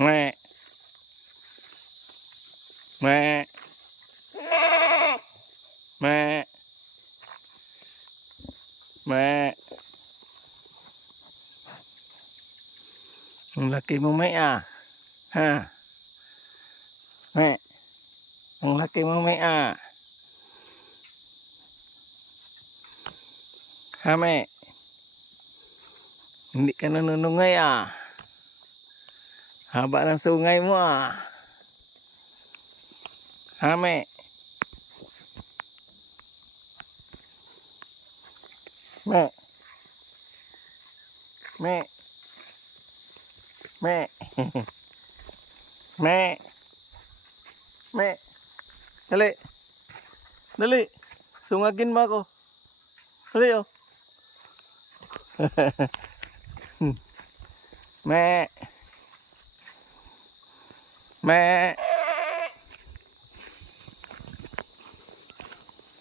Mẹ. Mẹ. Mẹ. Mẹ. Ang laki mo may ha. Mẹ. Ang laki mo may ha mẹ. Hindi ka nanunungay Haba ng sungay mo ha mẹ. Mẹ. Mẹ. Mẹ. Mẹ. Mẹ. Dali. Dali. Sungagin mo ako. Dali Mẹ. Mẹ.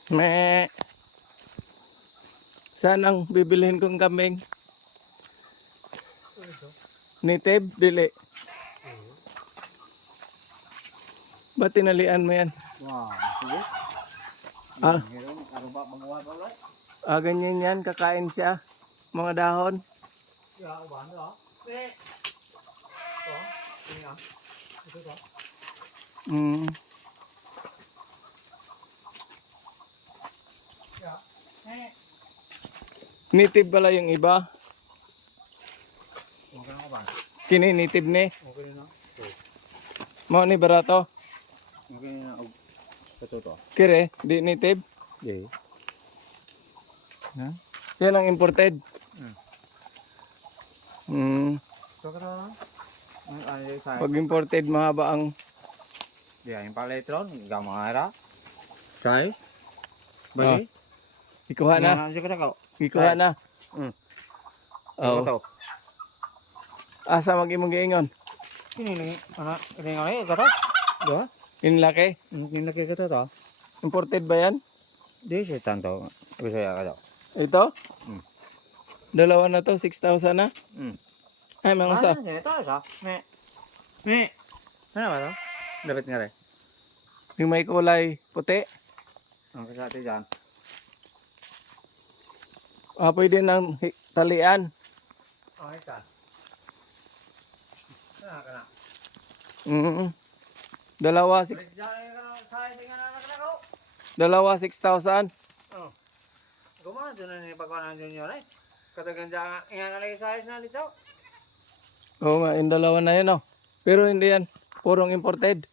Mẹ. Saan ang bibilhin kong kambing? Native? Dili. Ba't tinalian mo yan? Wow, sige. Ganyan yan. Kakain siya. Mga dahon. Ya, uban đó. Nè. Có. Ini à. Itu có. Ya. Nè. Native pala yung iba. Okay na uban. Kini native ni. Okay na. Mo ni barato. Okay na. Ito to. Kire, di native. Di. Yan ang imported. Ito ka na. Ano yung sa? Pag imported, mahaba ang... Di yung paletron. Gamara. Say. Bali. Ikuha na. Ano siya ka na? Ikuha na. Oo. Oo. Asa mag-imong giingon? Ini ano? Ini nga eh. Kata? Diba? Inlaki? Nilaki ka to. Imported ba yan? Di siya tanto. Bisaya ka daw. Ito? Dalawa na to, 6,000 na? Ay, mga sa. Ito isa. Me. Ano ba to? Dapat nga rin. Yung may kulay puti. Ang kasati dyan. Pwede ng talian. Okay ka. Ka na. Dalawa, 6,000. Gumana dyan na pagkawanan dyan yun eh. Kataganda nga nga size na dito. Oo nga, yung dalawa na yun Pero hindi yan, purong imported.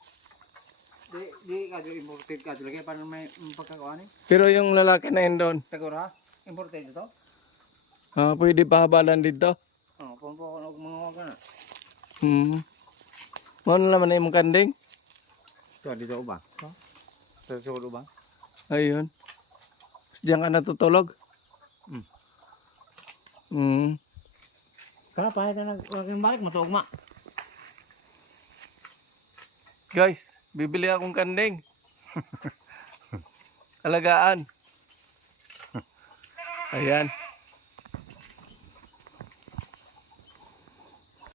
Di ka dyan imported ka dyan. Kaya paano may pagkakawanan eh? Pero yung lalaki na yun doon, Tagura, imported ito? pwede pahabalan dito. Oo, pumpo ko mga wag na. Ano naman na yung kanding? Ito, dito ba? Sa sulo ba? Ayun. Diyan ka natutulog? Kaya pa ito naging balik, matuog ma. Guys, bibili akong kanding. Alagaan. Ayan.